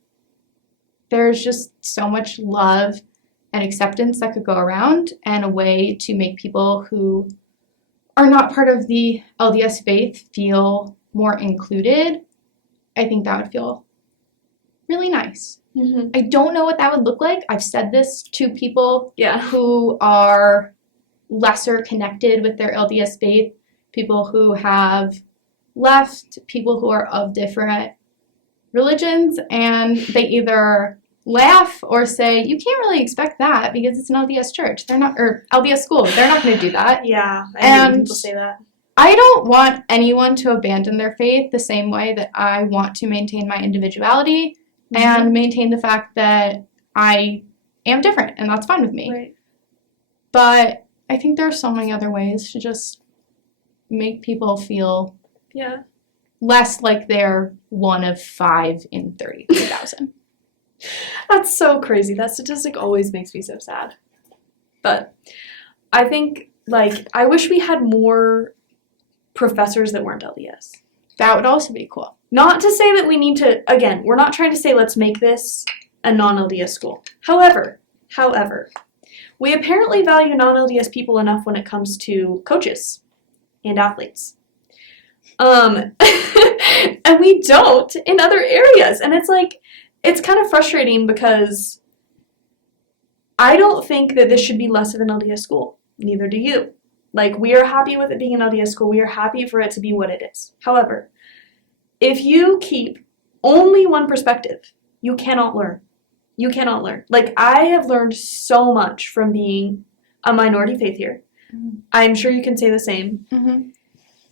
there's just so much love and acceptance that could go around, and a way to make people who are not part of the LDS faith feel more included. I think that would feel really nice. I don't know what that would look like. I've said this to people who are lesser connected with their LDS faith, people who have left, people who are of different religions, and they either laugh or say, you can't really expect that because it's an LDS church. They're not, or LDS school. They're not going to do that. Yeah, I hate when people say that. I don't want anyone to abandon their faith the same way that I want to maintain my individuality and maintain the fact that I am different, and that's fine with me. Right. But I think there are so many other ways to just make people feel less like they're one of 5 in 33,000. That's so crazy. That statistic always makes me so sad. But I think, I wish we had more professors that weren't LDS. That would also be cool. Not to say that we need to, again, we're not trying to say let's make this a non-LDS school. However, we apparently value non-LDS people enough when it comes to coaches and athletes. And we don't in other areas. And it's kind of frustrating because I don't think that this should be less of an LDS school. Neither do you. We are happy with it being an LDS school. We are happy for it to be what it is. However, if you keep only one perspective, you cannot learn. You cannot learn. I have learned so much from being a minority faith here. I'm sure you can say the same.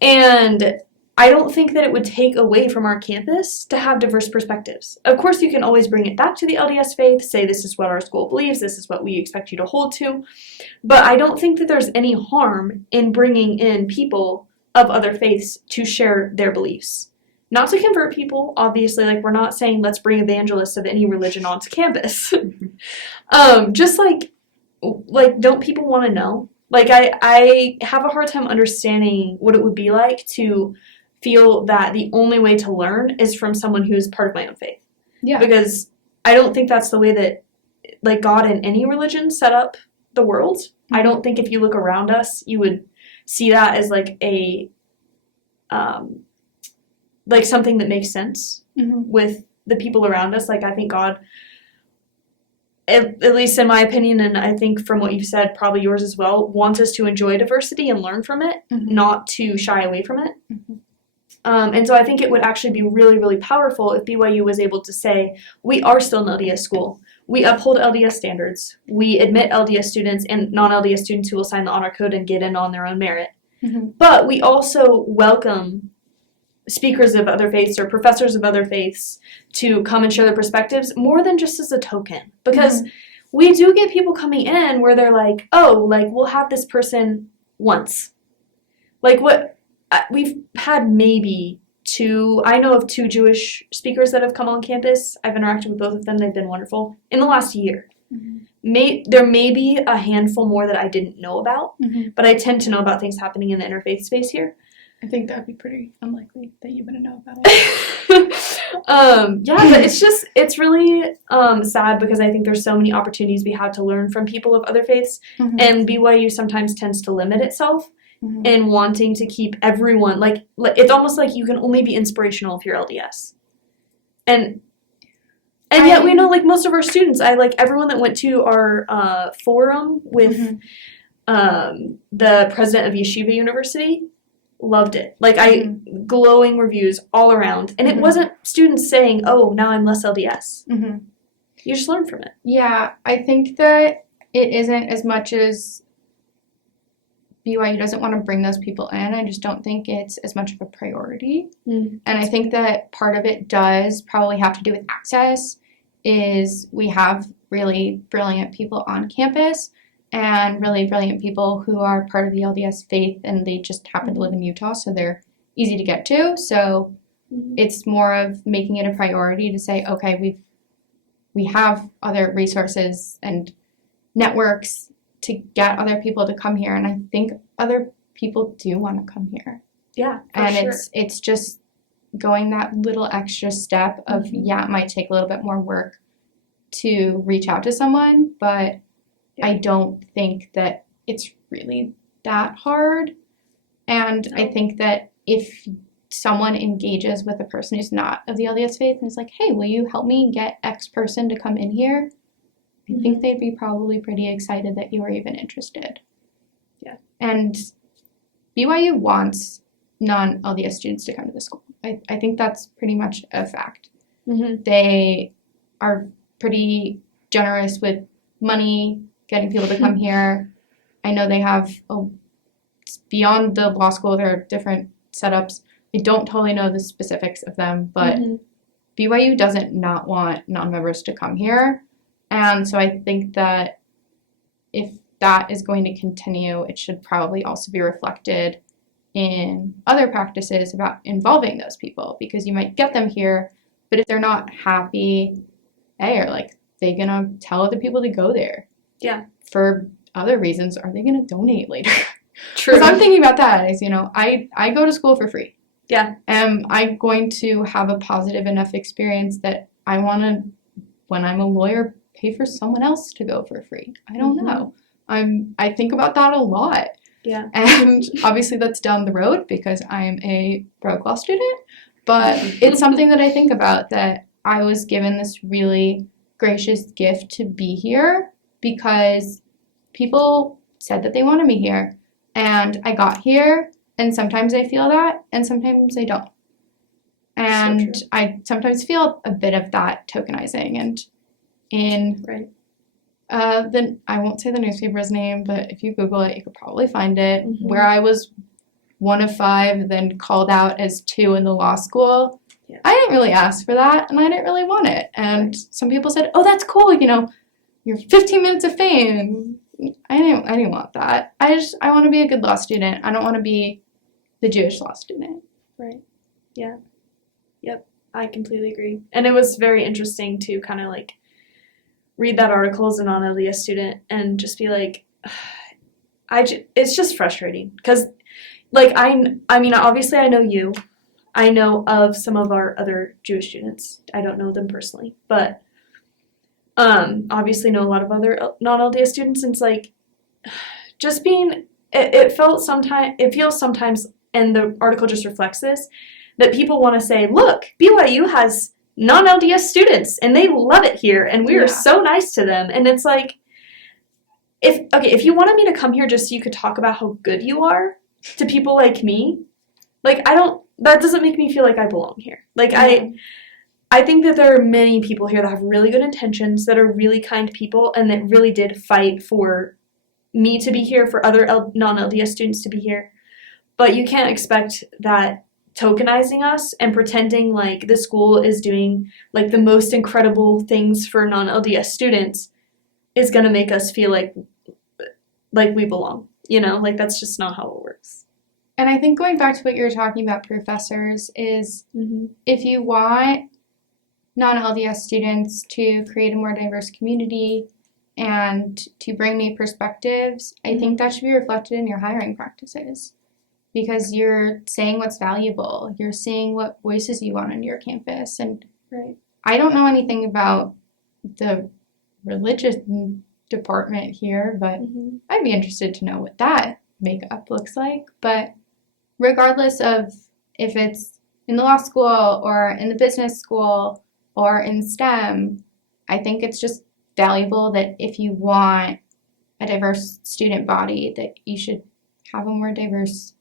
And I don't think that it would take away from our campus to have diverse perspectives. Of course, you can always bring it back to the LDS faith, say this is what our school believes, this is what we expect you to hold to. But I don't think that there's any harm in bringing in people of other faiths to share their beliefs. Not to convert people, obviously, we're not saying let's bring evangelists of any religion onto campus. Just don't people want to know? I have a hard time understanding what it would be like to feel that the only way to learn is from someone who's part of my own faith. Yeah. Because I don't think that's the way that, God in any religion set up the world. I don't think if you look around us, you would see that as, a, something that makes sense with the people around us. I think God, at least in my opinion, and I think from what you've said, probably yours as well, wants us to enjoy diversity and learn from it, not to shy away from it. And so I think it would actually be really, really powerful if BYU was able to say, we are still an LDS school. We uphold LDS standards. We admit LDS students and non-LDS students who will sign the honor code and get in on their own merit. But we also welcome speakers of other faiths or professors of other faiths to come and share their perspectives more than just as a token. Because we do get people coming in where they're we'll have this person once. We've had maybe 2, I know of 2 Jewish speakers that have come on campus. I've interacted with both of them. They've been wonderful. In the last year. There may be a handful more that I didn't know about, but I tend to know about things happening in the interfaith space here. I think that would be pretty unlikely that you wouldn't know about it. But it's really sad because I think there's so many opportunities we have to learn from people of other faiths, and BYU sometimes tends to limit itself in wanting to keep everyone, it's almost like you can only be inspirational if you're LDS. And yet we know, most of our students, everyone that went to our forum with the president of Yeshiva University, loved it. Like, glowing reviews all around. And it wasn't students saying, oh, now I'm less LDS. You just learn from it. Yeah, I think that it isn't as much as BYU doesn't want to bring those people in. I just don't think it's as much of a priority. And I think that part of it does probably have to do with access, is we have really brilliant people on campus and really brilliant people who are part of the LDS faith, and they just happen to live in Utah, so they're easy to get to. So it's more of making it a priority to say, okay, we have other resources and networks to get other people to come here, and I think other people do want to come here. Yeah, and sure. It's just going that little extra step of it might take a little bit more work to reach out to someone, but I don't think that it's really that hard. And I think that if someone engages with a person who's not of the LDS faith and is like, hey, will you help me get X person to come in here? I think they'd be probably pretty excited that you were even interested. Yeah. And BYU wants non-LDS students to come to the school. I think that's pretty much a fact. They are pretty generous with money, getting people to come here. I know they have, beyond the law school, there are different setups. I don't totally know the specifics of them, but BYU doesn't not want non-members to come here. And so I think that if that is going to continue, it should probably also be reflected in other practices about involving those people, because you might get them here, but if they're not happy, are like they gonna tell other people to go there? Yeah. For other reasons, are they gonna donate later? True. Because I'm thinking about that as, I go to school for free. Yeah. Am I going to have a positive enough experience that I want to, when I'm a lawyer, pay for someone else to go for free? I don't know. I think about that a lot. Yeah. And obviously that's down the road because I'm a broke law student, but it's something that I think about, that I was given this really gracious gift to be here because people said that they wanted me here, and I got here, and sometimes I feel that and sometimes I don't. And so I sometimes feel a bit of that tokenizing, and in I won't say the newspaper's name, but if you Google it, you could probably find it, where I was one of 5, then called out as 2 in the law school. Yeah. I didn't really ask for that, and I didn't really want it. And some people said, oh, that's cool, you're 15 minutes of fame. I didn't want that. I want to be a good law student. I don't want to be the Jewish law student. Right. Yeah. Yep. I completely agree. And it was very interesting to kind of read that article as a non-LDS student and just be like, it's just frustrating because, I mean, obviously I know you. I know of some of our other Jewish students. I don't know them personally, but obviously know a lot of other non-LDS students. And it's just being, it feels sometimes, and the article just reflects this, that people want to say, look, BYU has non-LDS students, and they love it here, and we are so nice to them. And it's if you wanted me to come here just so you could talk about how good you are to people like me, that doesn't make me feel like I belong here. I think that there are many people here that have really good intentions, that are really kind people, and that really did fight for me to be here, for other non-LDS students to be here. But you can't expect that tokenizing us and pretending like the school is doing the most incredible things for non-LDS students is going to make us feel like we belong. That's just not how it works. And I think going back to what you were talking about, professors, is if you want non-LDS students to create a more diverse community and to bring new perspectives, I think that should be reflected in your hiring practices. Because you're saying what's valuable. You're seeing what voices you want on your campus. And I don't know anything about the religious department here, but I'd be interested to know what that makeup looks like. But regardless of if it's in the law school or in the business school or in STEM, I think it's just valuable that if you want a diverse student body, that you should have a more diverse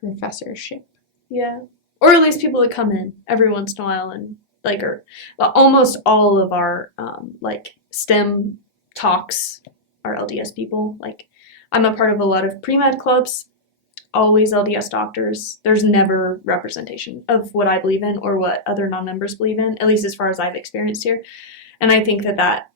professorship. Yeah. Or at least people that come in every once in a while and like, or well, almost all of our like STEM talks are LDS people. Like, I'm a part of a lot of pre-med clubs, always LDS doctors. There's never representation of what I believe in or what other non-members believe in, at least as far as I've experienced here. And I think that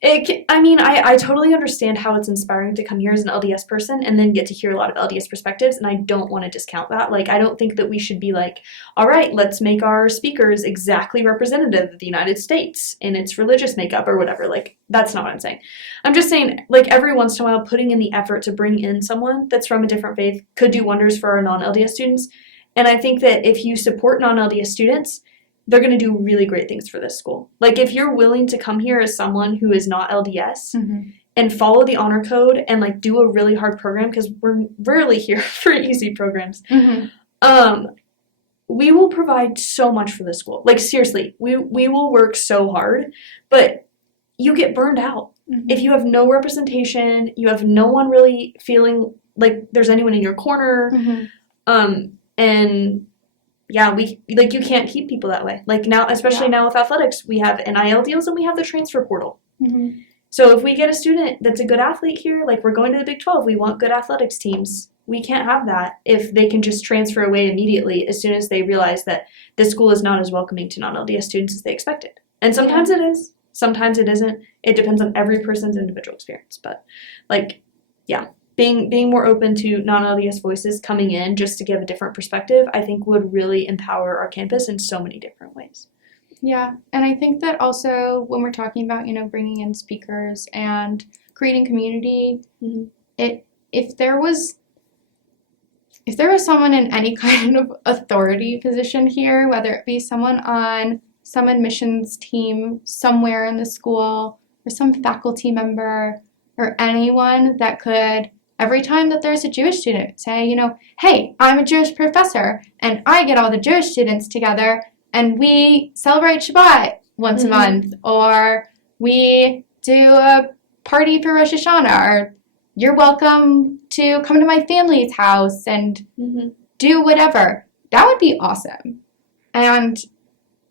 I totally understand how it's inspiring to come here as an LDS person and then get to hear a lot of LDS perspectives, and I don't want to discount that. Like, I don't think that we should be like, all right, let's make our speakers exactly representative of the United States in its religious makeup or whatever. Like, that's not what I'm saying. I'm just saying, like, every once in a while, putting in the effort to bring in someone that's from a different faith could do wonders for our non-LDS students. And I think that if you support non-LDS students, they're going to do really great things for this school. Like, if you're willing to come here as someone who is not LDS and follow the honor code and, like, do a really hard program, because we're rarely here for easy programs, we will provide so much for this school. Like, seriously, we will work so hard, but you get burned out. If you have no representation, you have no one really feeling like there's anyone in your corner, and yeah, you can't keep people that way. Like, now, especially now with athletics, we have NIL deals and we have the transfer portal. So if we get a student that's a good athlete here, like, we're going to the Big 12, we want good athletics teams. We can't have that if they can just transfer away immediately as soon as they realize that this school is not as welcoming to non-LDS students as they expected. And sometimes it is, sometimes it isn't. It depends on every person's individual experience. But, like, yeah. Being more open to non-LDS voices coming in just to give a different perspective, I think would really empower our campus in so many different ways. Yeah, and I think that also when we're talking about, bringing in speakers and creating community, if there was someone in any kind of authority position here, whether it be someone on some admissions team somewhere in the school or some faculty member or anyone that could, every time that there's a Jewish student, say, hey, I'm a Jewish professor, and I get all the Jewish students together, and we celebrate Shabbat once a month, or we do a party for Rosh Hashanah, or you're welcome to come to my family's house and do whatever. That would be awesome. And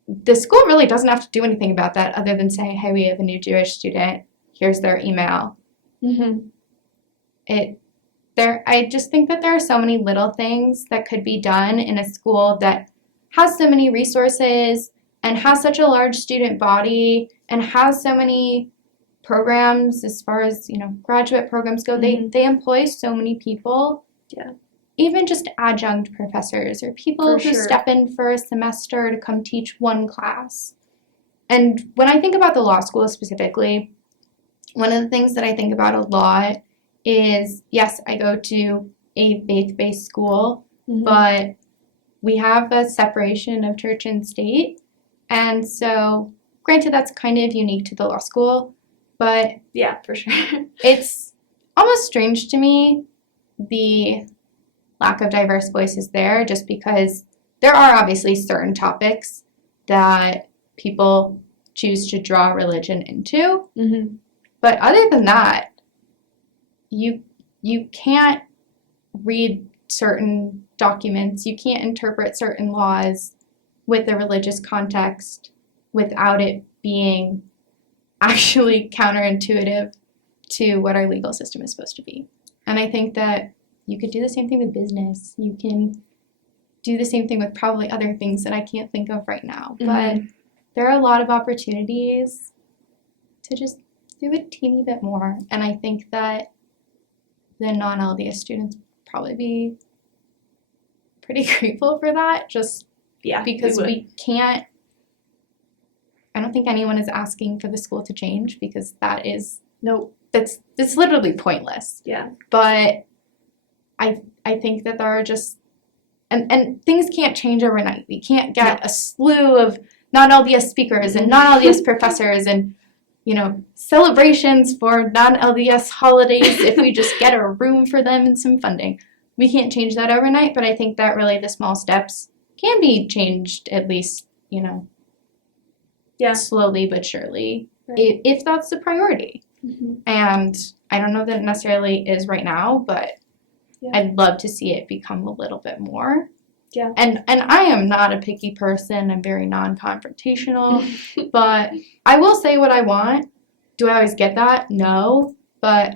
the school really doesn't have to do anything about that other than say, hey, we have a new Jewish student. Here's their email. I just think that there are so many little things that could be done in a school that has so many resources and has such a large student body and has so many programs as far as, graduate programs go. They employ so many people. Yeah. Even just adjunct professors or people who step in for a semester to come teach one class. And when I think about the law school specifically, one of the things that I think about a lot is, yes, I go to a faith-based school, but we have a separation of church and state. And so, granted, that's kind of unique to the law school, but yeah, for sure. It's almost strange to me, the lack of diverse voices there, just because there are obviously certain topics that people choose to draw religion into. But other than that, you can't read certain documents, you can't interpret certain laws with a religious context without it being actually counterintuitive to what our legal system is supposed to be. And I think that you could do the same thing with business. You can do the same thing with probably other things that I can't think of right now. But there are a lot of opportunities to just do a teeny bit more. And I think that the non-LDS students probably be pretty grateful for that, just because we can't, I don't think anyone is asking for the school to change, because that is, it's literally pointless. Yeah. But I think that there are just, and things can't change overnight. We can't get a slew of non-LDS speakers and non-LDS professors and celebrations for non-LDS holidays if we just get a room for them and some funding. We can't change that overnight, but I think that really the small steps can be changed, at least, slowly but surely, if that's the priority. And I don't know that it necessarily is right now, but Yeah. I'd love to see it become a little bit more. Yeah. And I am not a picky person. I'm very non-confrontational. But I will say what I want. Do I always get that? No. But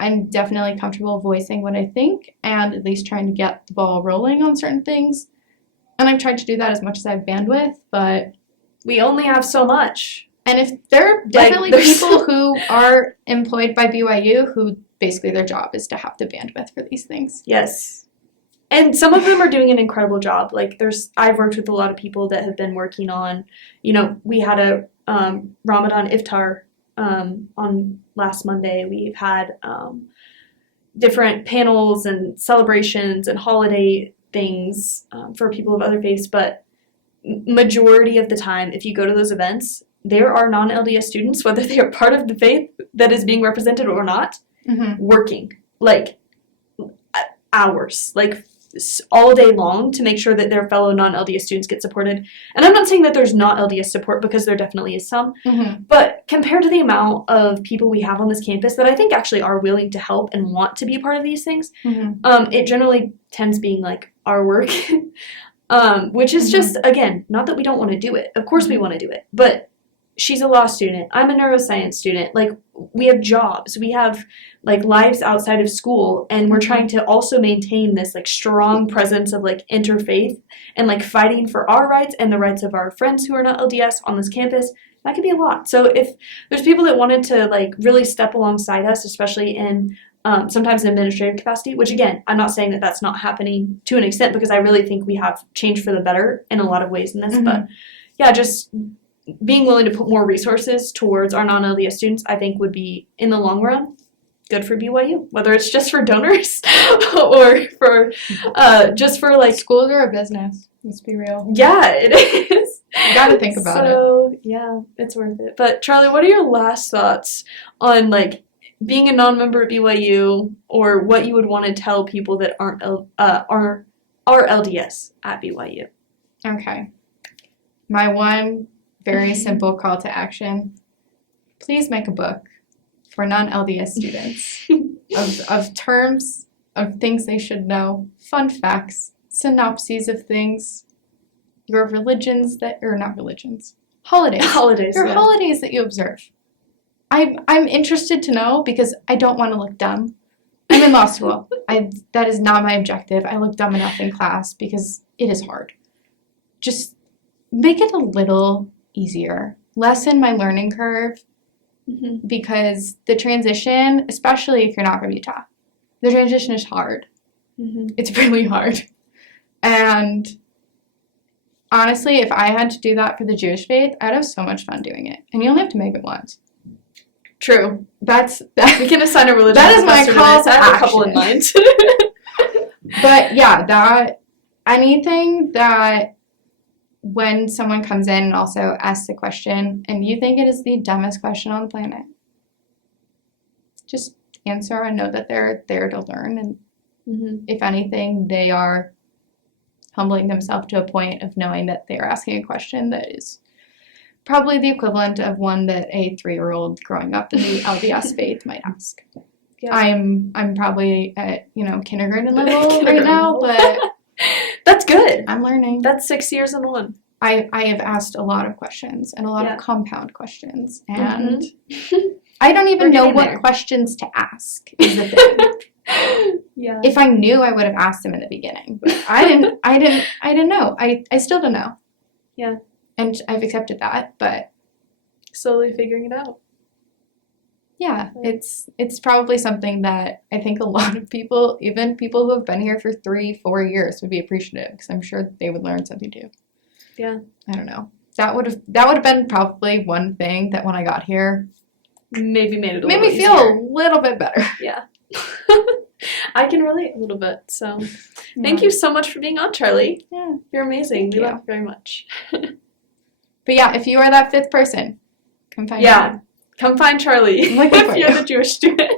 I'm definitely comfortable voicing what I think and at least trying to get the ball rolling on certain things. And I've tried to do that as much as I have bandwidth, but we only have so much. And if there are definitely people who are employed by BYU who basically their job is to have the bandwidth for these things. Yes. And some of them are doing an incredible job. Like I've worked with a lot of people that have been working on, we had a Ramadan iftar on last Monday. We've had different panels and celebrations and holiday things for people of other faiths, but majority of the time, if you go to those events, there are non-LDS students, whether they are part of the faith that is being represented or not, working like hours, like all day long to make sure that their fellow non-LDS students get supported. And I'm not saying that there's not LDS support, because there definitely is some, but compared to the amount of people we have on this campus that I think actually are willing to help and want to be a part of these things, it generally tends being like our work, which is just, again, not that we don't want to do it. Of course we want to do it, but she's a law student. I'm a neuroscience student. Like, we have jobs. We have, like, lives outside of school, and we're trying to also maintain this, like, strong presence of, like, interfaith and, like, fighting for our rights and the rights of our friends who are not LDS on this campus. That could be a lot. So if there's people that wanted to, like, really step alongside us, especially in sometimes in administrative capacity, which, again, I'm not saying that that's not happening to an extent, because I really think we have changed for the better in a lot of ways in this. But, yeah, just being willing to put more resources towards our non-LDS students, I think, would be, in the long run, good for BYU, whether it's just for donors or for just for, like... Schools are a business. Let's be real. Yeah, it is. You gotta think about it. So, yeah, it's worth it. But, Charlie, what are your last thoughts on, like, being a non-member at BYU, or what you would want to tell people that are LDS at BYU? Okay. My one very simple call to action: please make a book for non-LDS students of terms, of things they should know, fun facts, synopses of things, your religions holidays. Holidays that you observe. I'm interested to know, because I don't want to look dumb. I'm in law school. That is not my objective. I look dumb enough in class because it is hard. Just make it a little easier. Lessen my learning curve, because the transition, especially if you're not from Utah, the transition is hard. It's really hard. And honestly, if I had to do that for the Jewish faith, I'd have so much fun doing it. And you only have to make it once. True. That we can assign a religion. That is my call to action. I have a couple in mind. But yeah, anything that when someone comes in and also asks a question and you think it is the dumbest question on the planet, just answer and know that they're there to learn. And if anything, they are humbling themselves to a point of knowing that they are asking a question that is probably the equivalent of one that a 3-year-old growing up in the LDS faith might ask. Yeah. I'm probably at kindergarten level right now, but that's good. I'm learning. That's 6 years in one. I have asked a lot of questions and a lot of compound questions, and I don't even know what questions to ask is the thing. Yeah. If I knew, I would have asked them in the beginning, but I didn't know. I still don't know. Yeah. And I've accepted that, but slowly figuring it out. Yeah, it's probably something that I think a lot of people, even people who have been here for 3-4 years, would be appreciative, because I'm sure they would learn something too. Yeah. I don't know. That would have been probably one thing that when I got here maybe made it made me feel a little bit better. Yeah. I can relate a little bit. So thank you so much for being on, Charlie. Yeah. You're amazing. We love you very much. But yeah, if you are that 5th person, come find me. Come find Charlie if you're the Jewish student.